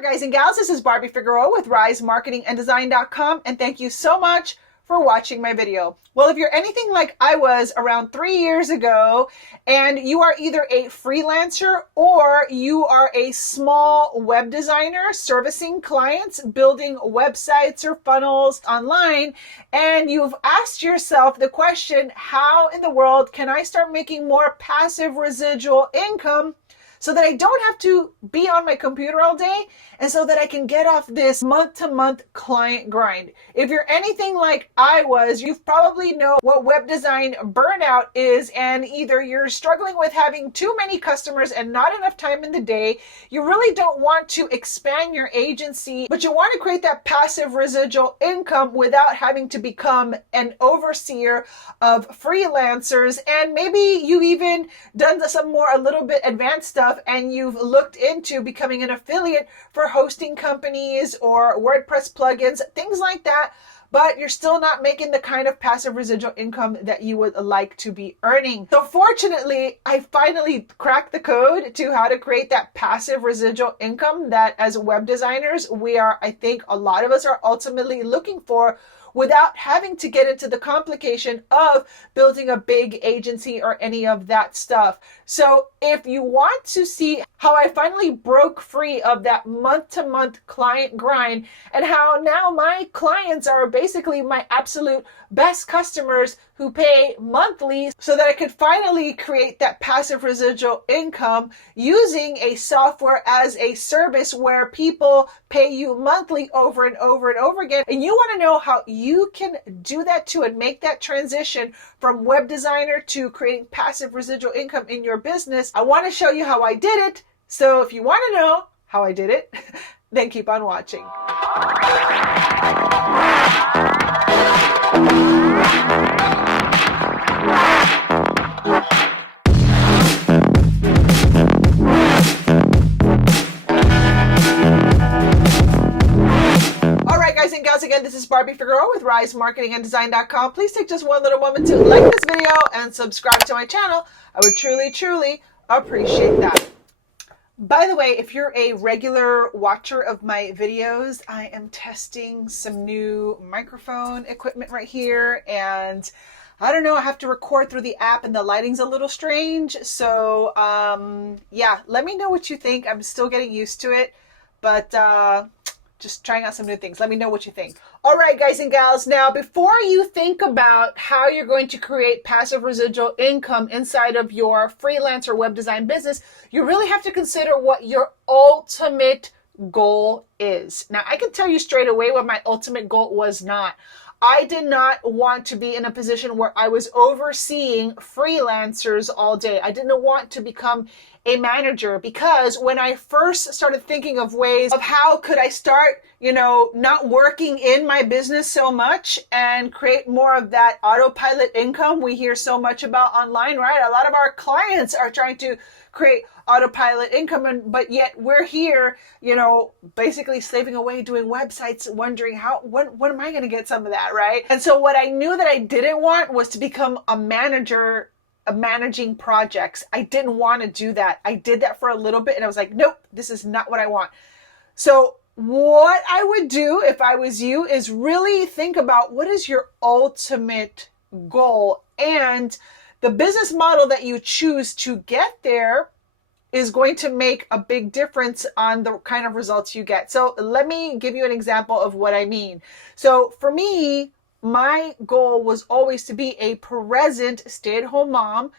there, guys and gals. This is Barbie Figueroa with RiseMarketingAndDesign.com, and thank you so much for watching my video. Well, if you're anything like I was around 3 years ago, and you are either a freelancer or you are a small web designer servicing clients, building websites or funnels online, and you've asked yourself the question, how in the world can I start making more passive residual income so that I don't have to be on my computer all day and so that I can get off this month-to-month client grind? If you're anything like I was, you probably know what web design burnout is, and either you're struggling with having too many customers and not enough time in the day, you really don't want to expand your agency, but you want to create that passive residual income without having to become an overseer of freelancers, and maybe you've even done some more a little bit advanced stuff and you've looked into becoming an affiliate for hosting companies or WordPress plugins, things like that, but you're still not making the kind of passive residual income that you would like to be earning. So fortunately, I finally cracked the code to how to create that passive residual income that as web designers, I think a lot of us are ultimately looking for, without having to get into the complication of building a big agency or any of that stuff. So if you want to see how I finally broke free of that month-to-month client grind and how now my clients are basically my absolute best customers who pay monthly, so that I could finally create that passive residual income using a software as a service where people pay you monthly over and over and over again. And you want to know how you can do that too and make that transition from web designer to creating passive residual income in your business. I want to show you how I did it. So if you want to know how I did it, then keep on watching. Guys and gals, again, this is Barbie Figueroa with RiseMarketingAndDesign.com. Please take just one little moment to like this video and subscribe to my channel. I would truly, truly appreciate that. By the way, if you're a regular watcher of my videos, I am testing some new microphone equipment right here, and I don't know, I have to record through the app and the lighting's a little strange. So yeah, let me know what you think. I'm still getting used to it, but just trying out some new things. Let me know what you think. All right, guys and gals. Now, before you think about how you're going to create passive residual income inside of your freelance or web design business, you really have to consider what your ultimate goal is. Now, I can tell you straight away what my ultimate goal was not. I did not want to be in a position where I was overseeing freelancers all day. I didn't want to become a manager, because when I first started thinking of ways of how could I start, not working in my business so much and create more of that autopilot income we hear so much about online, right? A lot of our clients are trying to create autopilot income, but yet we're here, basically slaving away doing websites, wondering when am I going to get some of that, right? And so what I knew that I didn't want was to become a manager of managing projects. I didn't want to do that. I did that for a little bit and I was like, nope, this is not what I want. So what I would do if I was you is really think about what is your ultimate goal, and the business model that you choose to get there is going to make a big difference on the kind of results you get. So let me give you an example of what I mean. So for me, my goal was always to be a present stay-at-home mom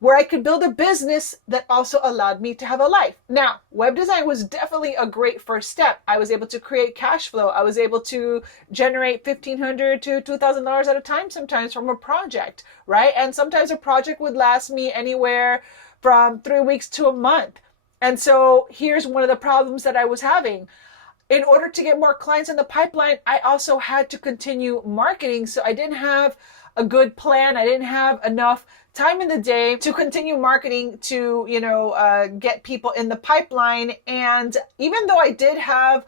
where I could build a business that also allowed me to have a life. Now, web design was definitely a great first step. I was able to create cash flow. I was able to generate $1,500 to $2,000 at a time sometimes from a project, right? And sometimes a project would last me anywhere from 3 weeks to a month. And so here's one of the problems that I was having. In order to get more clients in the pipeline, I also had to continue marketing. So I didn't have a good plan. I didn't have enough time in the day to continue marketing to, get people in the pipeline. And even though I did have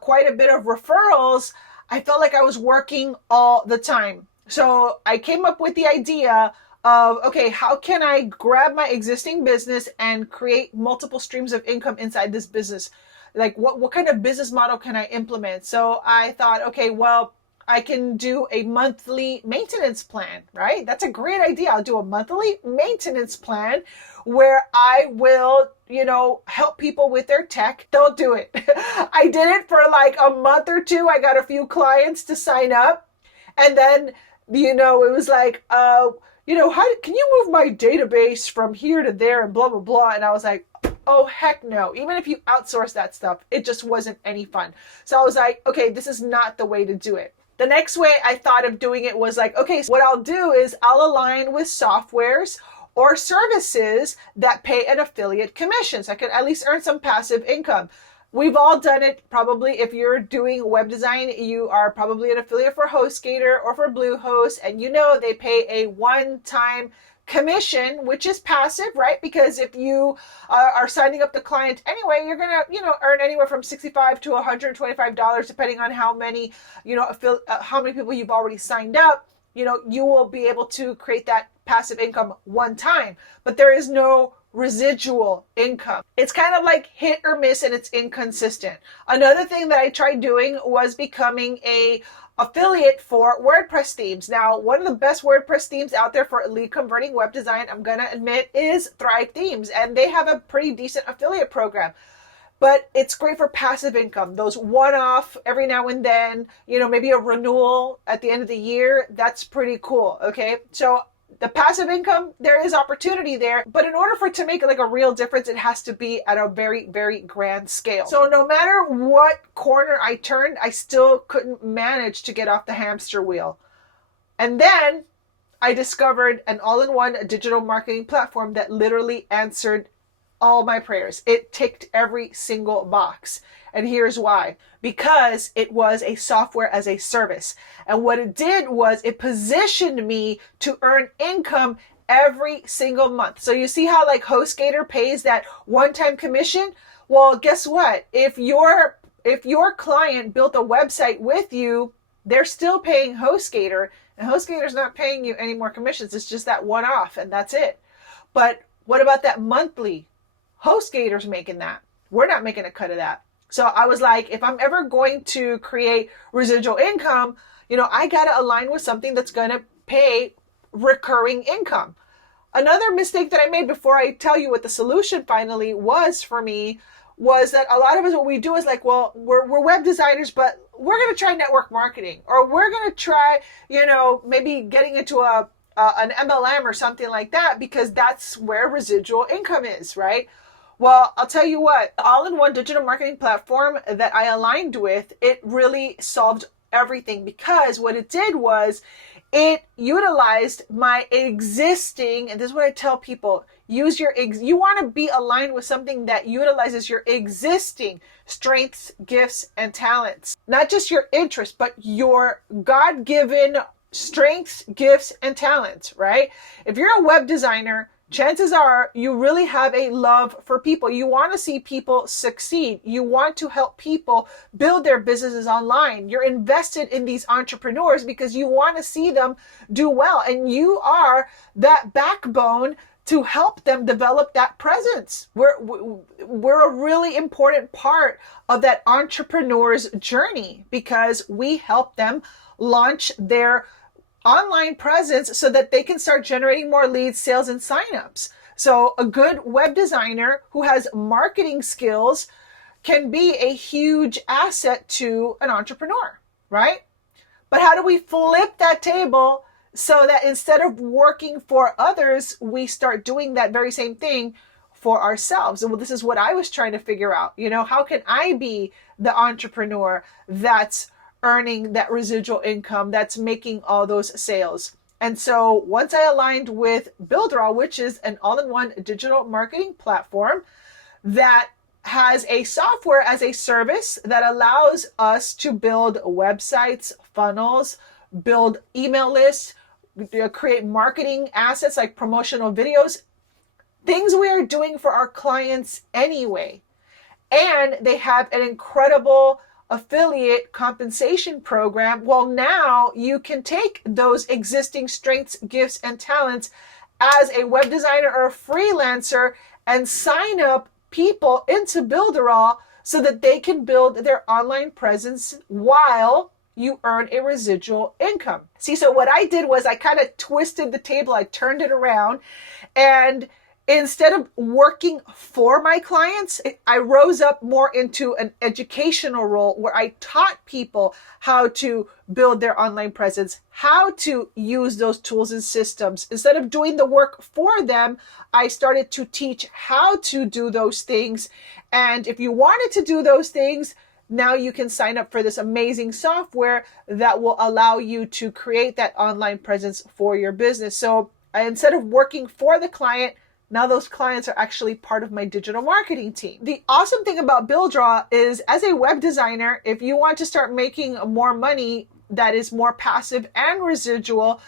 quite a bit of referrals, I felt like I was working all the time. So I came up with the idea of, okay, how can I grab my existing business and create multiple streams of income inside this business? Like what kind of business model can I implement? So I thought, okay, well, I can do a monthly maintenance plan, right? That's a great idea. I'll do a monthly maintenance plan where I will, help people with their tech. They'll do it. I did it for like a month or two. I got a few clients to sign up. And then, it was like, how can you move my database from here to there and blah, blah, blah. And I was like, oh, heck no. Even if you outsource that stuff, it just wasn't any fun. So I was like, okay, this is not the way to do it. The next way I thought of doing it was like, okay, so what I'll do is I'll align with softwares or services that pay an affiliate commission. So I can at least earn some passive income. We've all done it probably. If you're doing web design, you are probably an affiliate for HostGator or for Bluehost, and they pay a one-time commission, which is passive, right? Because if you are signing up the client anyway, you're gonna earn anywhere from $65 to $125 depending on how many how many people you've already signed up. You will be able to create that passive income one time, but there is no residual income. It's kind of like hit or miss, and it's inconsistent. Another thing that I tried doing was becoming a affiliate for WordPress themes. Now, one of the best WordPress themes out there for lead converting web design, I'm going to admit, is Thrive Themes, and they have a pretty decent affiliate program. But it's great for passive income. Those one-off every now and then, maybe a renewal at the end of the year, that's pretty cool, okay? So the passive income, there is opportunity there, but in order for it to make like a real difference, it has to be at a very, very grand scale. So no matter what corner I turned, I still couldn't manage to get off the hamster wheel. And then I discovered an all-in-one digital marketing platform that literally answered all my prayers. It ticked every single box. And here's why. Because it was a software as a service. And what it did was it positioned me to earn income every single month. So you see how like HostGator pays that one-time commission? Well, guess what? If your client built a website with you, they're still paying HostGator, and HostGator's not paying you any more commissions. It's just that one-off, and that's it. But what about that monthly? HostGator's making that. We're not making a cut of that. So I was like, if I'm ever going to create residual income, I got to align with something that's going to pay recurring income. Another mistake that I made before I tell you what the solution finally was for me was that a lot of us, what we do is like, well, we're web designers, but we're going to try network marketing, or we're going to try, maybe getting into an MLM or something like that, because that's where residual income is, right? Well, I'll tell you what, the all-in-one digital marketing platform that I aligned with, it really solved everything, because what it did was it utilized my existing, and this is what I tell people, you want to be aligned with something that utilizes your existing strengths, gifts, and talents. Not just your interests, but your God-given strengths, gifts, and talents, right? If you're a web designer, chances are you really have a love for people. You want to see people succeed. You want to help people build their businesses online. You're invested in these entrepreneurs because you want to see them do well. And you are that backbone to help them develop that presence. We're a really important part of that entrepreneur's journey, because we help them launch their online presence so that they can start generating more leads, sales, and signups. So a good web designer who has marketing skills can be a huge asset to an entrepreneur, right? But how do we flip that table so that instead of working for others, we start doing that very same thing for ourselves? And well, this is what I was trying to figure out. How can I be the entrepreneur that's earning that residual income, that's making all those sales? And so once I aligned with Builderall, which is an all-in-one digital marketing platform that has a software as a service that allows us to build websites, funnels, build email lists, create marketing assets like promotional videos, things we are doing for our clients anyway. And they have an incredible affiliate compensation program. Well, now you can take those existing strengths, gifts, and talents as a web designer or a freelancer and sign up people into Builderall so that they can build their online presence while you earn a residual income. See, so what I did was I kind of twisted the table, I turned it around, and instead of working for my clients, I rose up more into an educational role where I taught people how to build their online presence, how to use those tools and systems. Instead of doing the work for them, I started to teach how to do those things. And if you wanted to do those things, now you can sign up for this amazing software that will allow you to create that online presence for your business. So instead of working for the client, now those clients are actually part of my digital marketing team. The awesome thing about Builderall is, as a web designer, if you want to start making more money that is more passive and residual,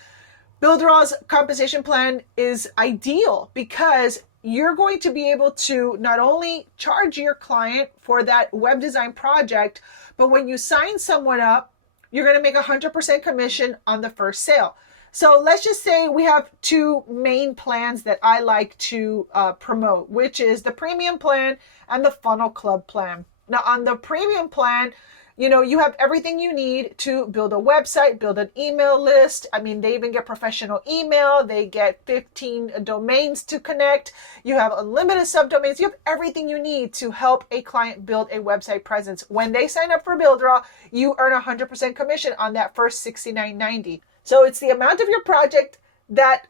Builderall's compensation plan is ideal because you're going to be able to not only charge your client for that web design project, but when you sign someone up, you're going to make 100% commission on the first sale. So let's just say we have two main plans that I like to promote, which is the premium plan and the funnel club plan. Now on the premium plan, you have everything you need to build a website, build an email list. I mean, they even get professional email. They get 15 domains to connect. You have unlimited subdomains. You have everything you need to help a client build a website presence. When they sign up for Builderall, you earn 100% commission on that first $69.90. So it's the amount of your project, that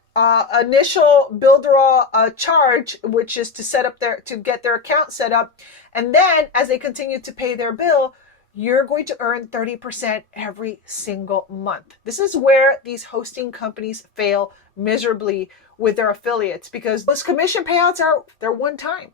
initial Builderall charge, which is to get their account set up. And then as they continue to pay their bill, you're going to earn 30% every single month. This is where these hosting companies fail miserably with their affiliates, because those commission payouts they're one time.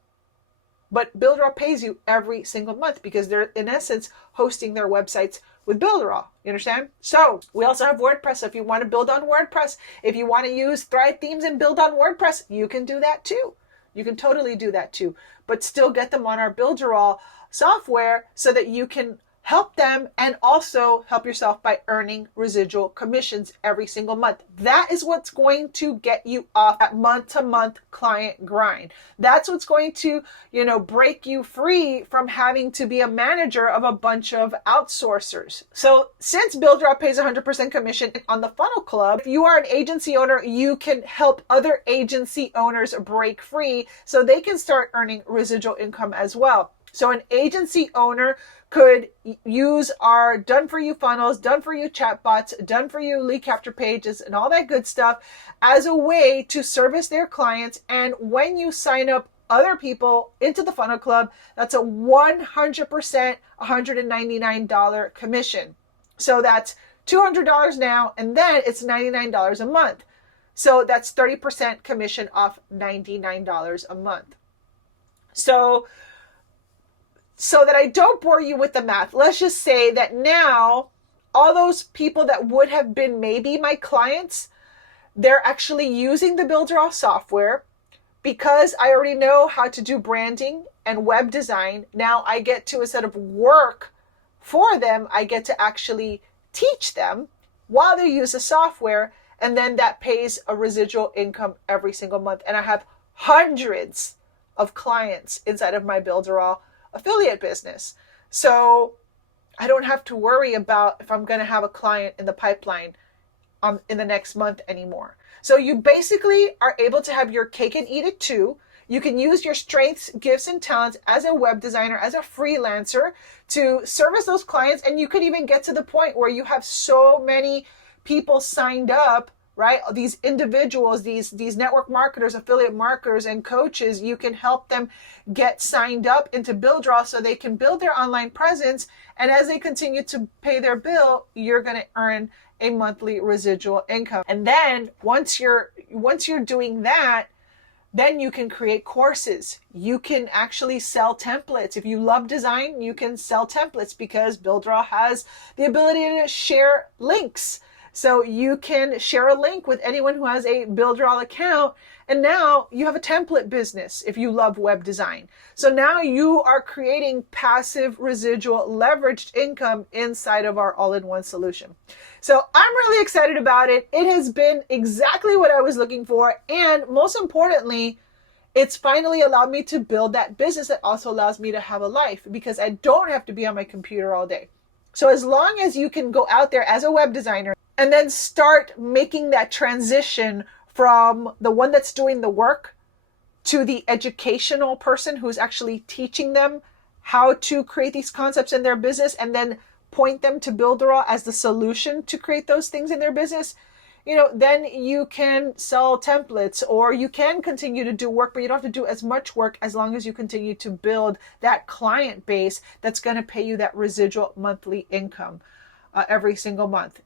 But Builderall pays you every single month because they're in essence hosting their websites with Builderall. You understand? So we also have WordPress. So if you want to build on WordPress, if you want to use Thrive themes and build on WordPress, you can do that too. You can totally do that too, but still get them on our Builderall software so that you can help them and also help yourself by earning residual commissions every single month. That is what's going to get you off that month-to-month client grind. That's what's going to, break you free from having to be a manager of a bunch of outsourcers. So since Builderall pays 100% commission on the Funnel Club, if you are an agency owner, you can help other agency owners break free so they can start earning residual income as well. So an agency owner could use our done for you funnels, done for you chatbots, done for you lead capture pages, and all that good stuff as a way to service their clients. And when you sign up other people into the Funnel Club, that's a 100% $199 commission. So that's $200 now, and then it's $99 a month. So that's 30% commission off $99 a month. So that I don't bore you with the math, let's just say that now all those people that would have been maybe my clients, they're actually using the Builderall software because I already know how to do branding and web design. Now I get to, instead of work for them, I get to actually teach them while they use the software, and then that pays a residual income every single month. And I have hundreds of clients inside of my Builderall affiliate business. So I don't have to worry about if I'm going to have a client in the pipeline in the next month anymore. So you basically are able to have your cake and eat it too. You can use your strengths, gifts, and talents as a web designer, as a freelancer, to service those clients. And you could even get to the point where you have so many people signed up, right? These individuals, these network marketers, affiliate marketers, and coaches, you can help them get signed up into Builderall so they can build their online presence. And as they continue to pay their bill, you're going to earn a monthly residual income. And then once you're doing that, then you can create courses. You can actually sell templates. If you love design, you can sell templates because Builderall has the ability to share links. So you can share a link with anyone who has a Builderall account, and now you have a template business if you love web design. So now you are creating passive residual leveraged income inside of our all-in-one solution. So I'm really excited about it. It has been exactly what I was looking for, and most importantly, it's finally allowed me to build that business that also allows me to have a life, because I don't have to be on my computer all day. So as long as you can go out there as a web designer and then start making that transition from the one that's doing the work to the educational person who's actually teaching them how to create these concepts in their business, and then point them to Builderall as the solution to create those things in their business, then you can sell templates, or you can continue to do work, but you don't have to do as much work as long as you continue to build that client base that's going to pay you that residual monthly income every single month,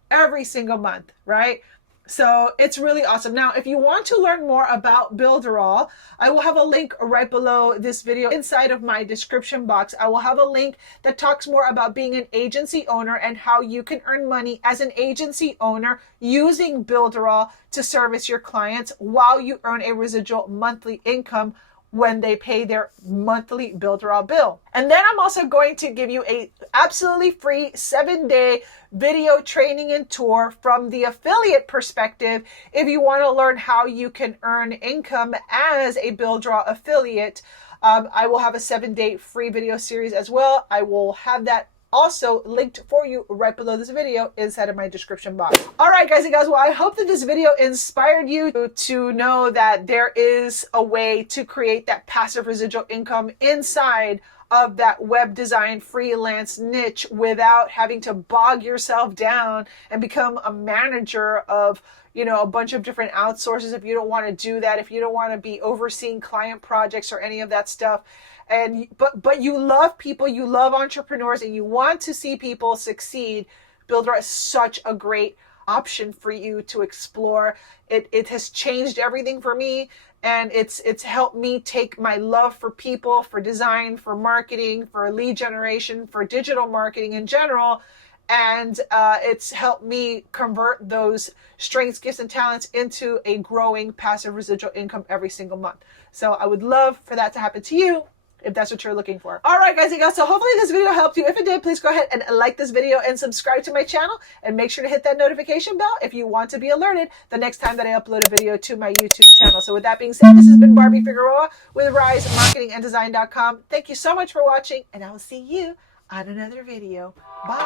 right? So it's really awesome. Now, if you want to learn more about Builderall, I will have a link right below this video inside of my description box. I will have a link that talks more about being an agency owner and how you can earn money as an agency owner using Builderall to service your clients while you earn a residual monthly income when they pay their monthly Builderall bill. And then I'm also going to give you a absolutely free 7-day video training and tour from the affiliate perspective if you want to learn how you can earn income as a Builderall affiliate. I will have a 7-day free video series as well. I will have that also linked for you right below this video inside of my description box. All right, guys and gals, well, I hope that this video inspired you to know that there is a way to create that passive residual income inside of that web design freelance niche without having to bog yourself down and become a manager of a bunch of different outsources. If you don't want to do that, if you don't want to be overseeing client projects or any of that stuff, but you love people, you love entrepreneurs, and you want to see people succeed, Builderall is such a great option for you to explore. It has changed everything for me, and it's helped me take my love for people, for design, for marketing, for lead generation, for digital marketing in general, and it's helped me convert those strengths, gifts, and talents into a growing passive residual income every single month. So I would love for that to happen to you, if that's what you're looking for. All right, guys and gals, so hopefully this video helped you. If it did, please go ahead and like this video and subscribe to my channel, and make sure to hit that notification bell if you want to be alerted the next time that I upload a video to my YouTube channel. So with that being said, this has been Barbie Figueroa with RiseMarketingandDesign.com. Thank you so much for watching, and I will see you on another video. Bye.